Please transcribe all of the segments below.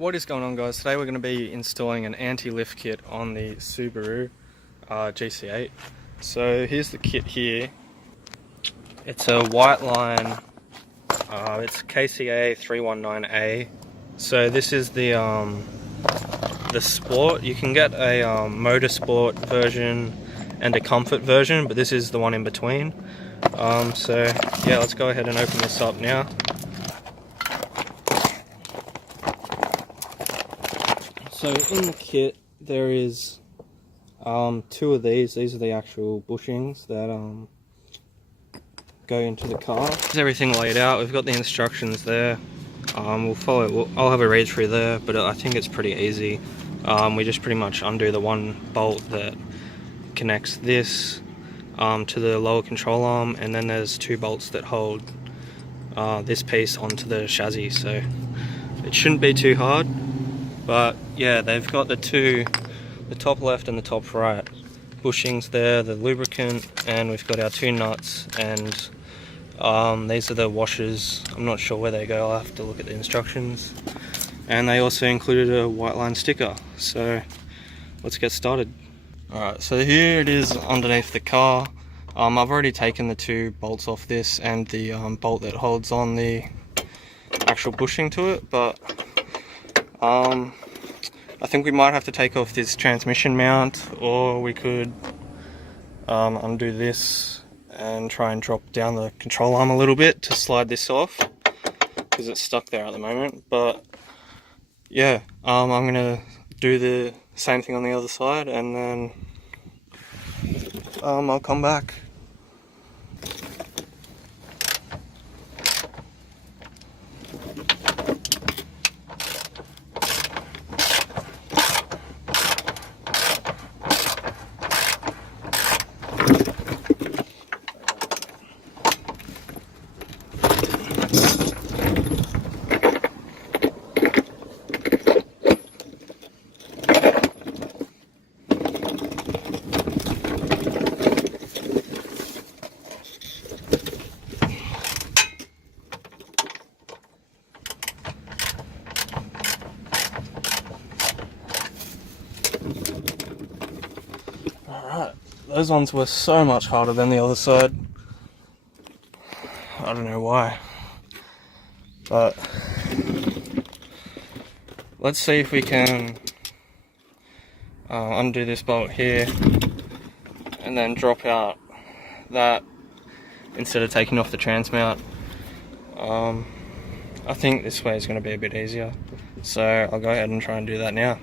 What is going on, guys? Today we're going to be installing an anti-lift kit on the Subaru GC8. So here's the kit here. It's a Whiteline, it's KCA 319A. So this is the Sport. You can get a Motorsport version and a Comfort version, but this is the one in between. So yeah, let's go ahead and open this up now. So in the kit there is two of these. These are the actual bushings that go into the car. There's everything laid out. We've got the instructions there. We'll follow. I'll have a read through there, but I think it's pretty easy. We just pretty much undo the one bolt that connects this to the lower control arm, and then there's two bolts that hold this piece onto the chassis. So it shouldn't be too hard. But yeah, they've got the top left and the top right bushings there, the lubricant, and we've got our two nuts, and these are the washers. I'm not sure where they go, I'll have to look at the instructions. And they also included a Whiteline sticker, so let's get started. Alright, so here it is underneath the car. I've already taken the two bolts off this and the bolt that holds on the actual bushing to it, but I think we might have to take off this transmission mount, or we could undo this and try and drop down the control arm a little bit to slide this off, because it's stuck there at the moment. But yeah, I'm gonna do the same thing on the other side, and then I'll come back. Alright, those ones were so much harder than the other side. I don't know why. But let's see if we can undo this bolt here and then drop out that instead of taking off the trans mount. I think this way is going to be a bit easier, so I'll go ahead and try and do that now.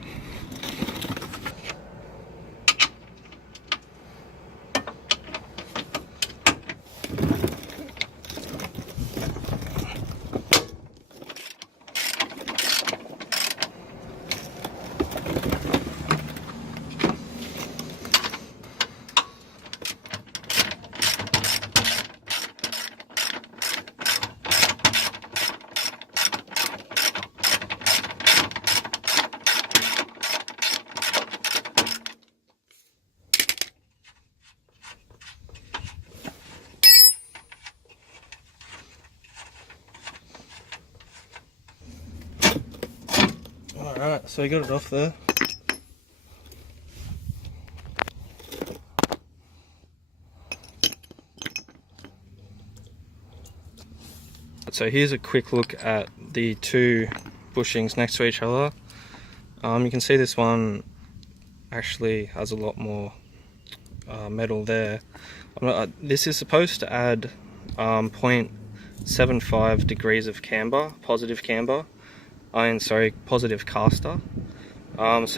Alright, so we got it off there. So here's a quick look at the two bushings next to each other. You can see this one actually has a lot more metal there. This is supposed to add 0.75 degrees of camber, positive caster. So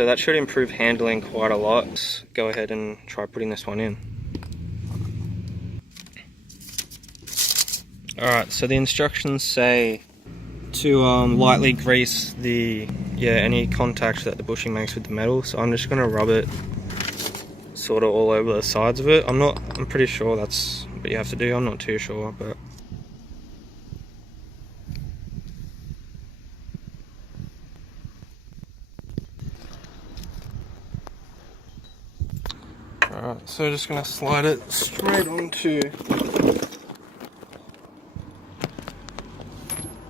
that should improve handling quite a lot. Let's go ahead and try putting this one in. Alright, so the instructions say to lightly grease any contact that the bushing makes with the metal. So I'm just going to rub it sort of all over the sides of it. I'm pretty sure that's what you have to do. I'm not too sure, but alright, so just going to slide it straight onto.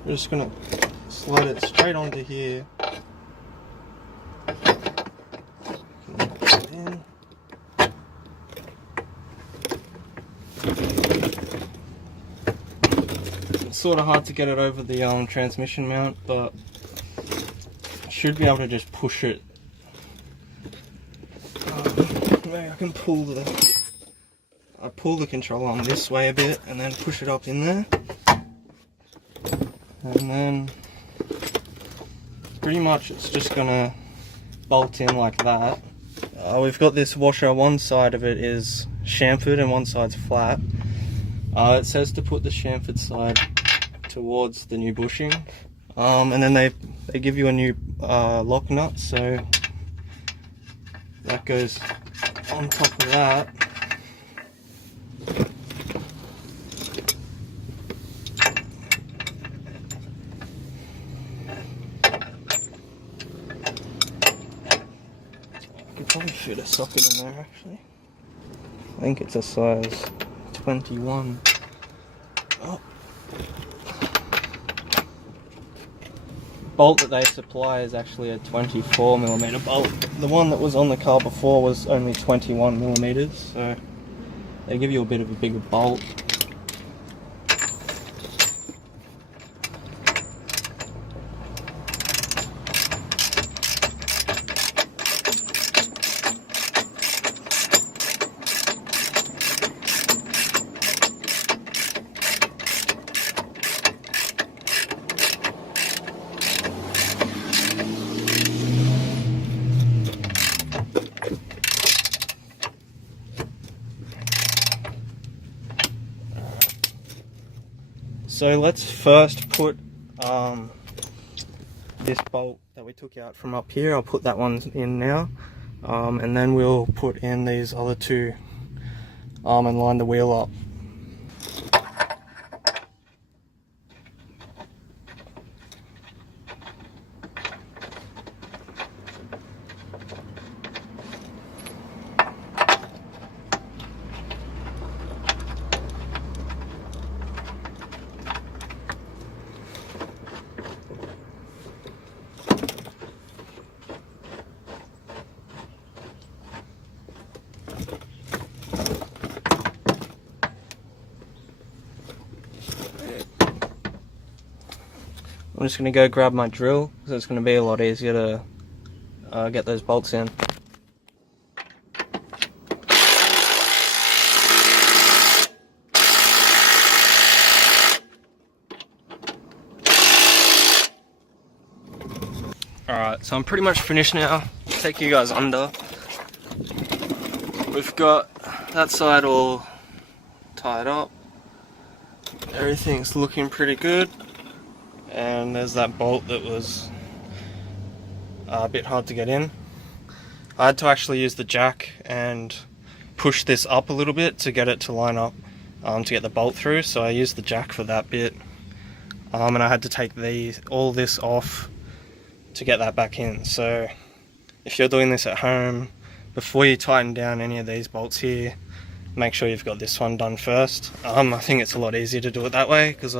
We're just going to slide it straight onto here sort of hard to get it over the transmission mount, but should be able to just push it. Maybe I can pull the control arm this way a bit and then push it up in there, and then pretty much it's just gonna bolt in like that. We've got this washer, one side of it is chamfered and one side's flat. It says to put the chamfered side towards the new bushing, and then they give you a new lock nut, so that goes on top of that. I could probably fit a socket in there actually. I think it's a size 21. Oh. Bolt that they supply is actually a 24mm bolt. The one that was on the car before was only 21mm, so they give you a bit of a bigger bolt. So let's first put this bolt that we took out from up here, I'll put that one in now, and then we'll put in these other two and line the wheel up. I'm just going to go grab my drill, because it's going to be a lot easier to get those bolts in. Alright, so I'm pretty much finished now. I'll take you guys under. We've got that side all tied up. Everything's looking pretty good. And there's that bolt that was a bit hard to get in. I had to actually use the jack and push this up a little bit to get it to line up, to get the bolt through, so I used the jack for that bit, and I had to take all this off to get that back in. So if you're doing this at home, before you tighten down any of these bolts here, make sure you've got this one done first. I think it's a lot easier to do it that way, because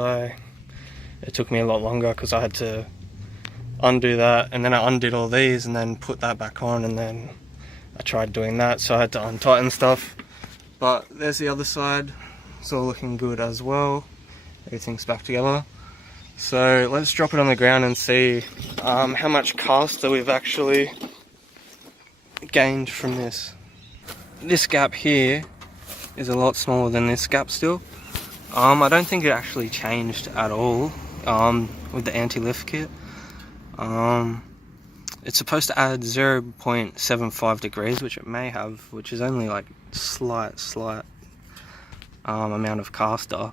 it took me a lot longer because I had to undo that, and then I undid all these and then put that back on, and then I tried doing that, so I had to untighten stuff. But there's the other side, it's all looking good as well, everything's back together. So let's drop it on the ground and see how much caster we've actually gained from this. This gap here is a lot smaller than this gap still. I don't think it actually changed at all with the anti-lift kit. It's supposed to add 0.75 degrees, which it may have, which is only like slight amount of caster.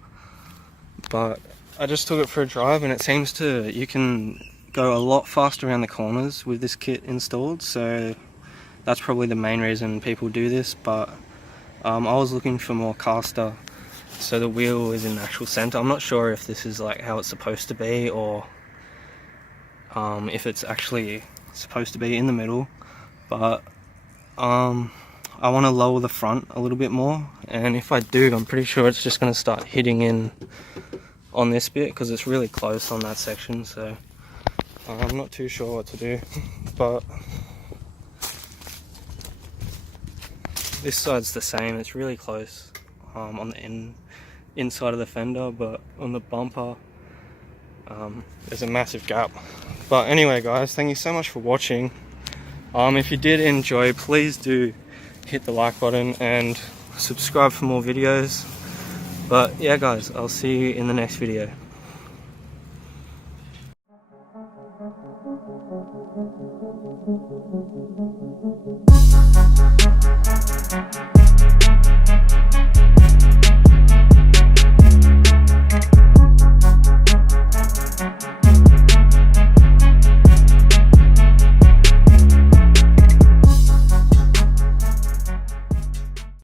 But I just took it for a drive, and it seems to, you can go a lot faster around the corners with this kit installed, so that's probably the main reason people do this. But I was looking for more caster, so the wheel is in the actual center. I'm not sure if this is like how it's supposed to be, or if it's actually supposed to be in the middle, but I want to lower the front a little bit more, and if I do, I'm pretty sure it's just going to start hitting in on this bit, because it's really close on that section, so I'm not too sure what to do. But this side's the same, it's really close on the inside of the fender, but on the bumper there's a massive gap. But anyway guys, thank you so much for watching. If you did enjoy, please do hit the like button and subscribe for more videos. But yeah guys, I'll see you in the next video.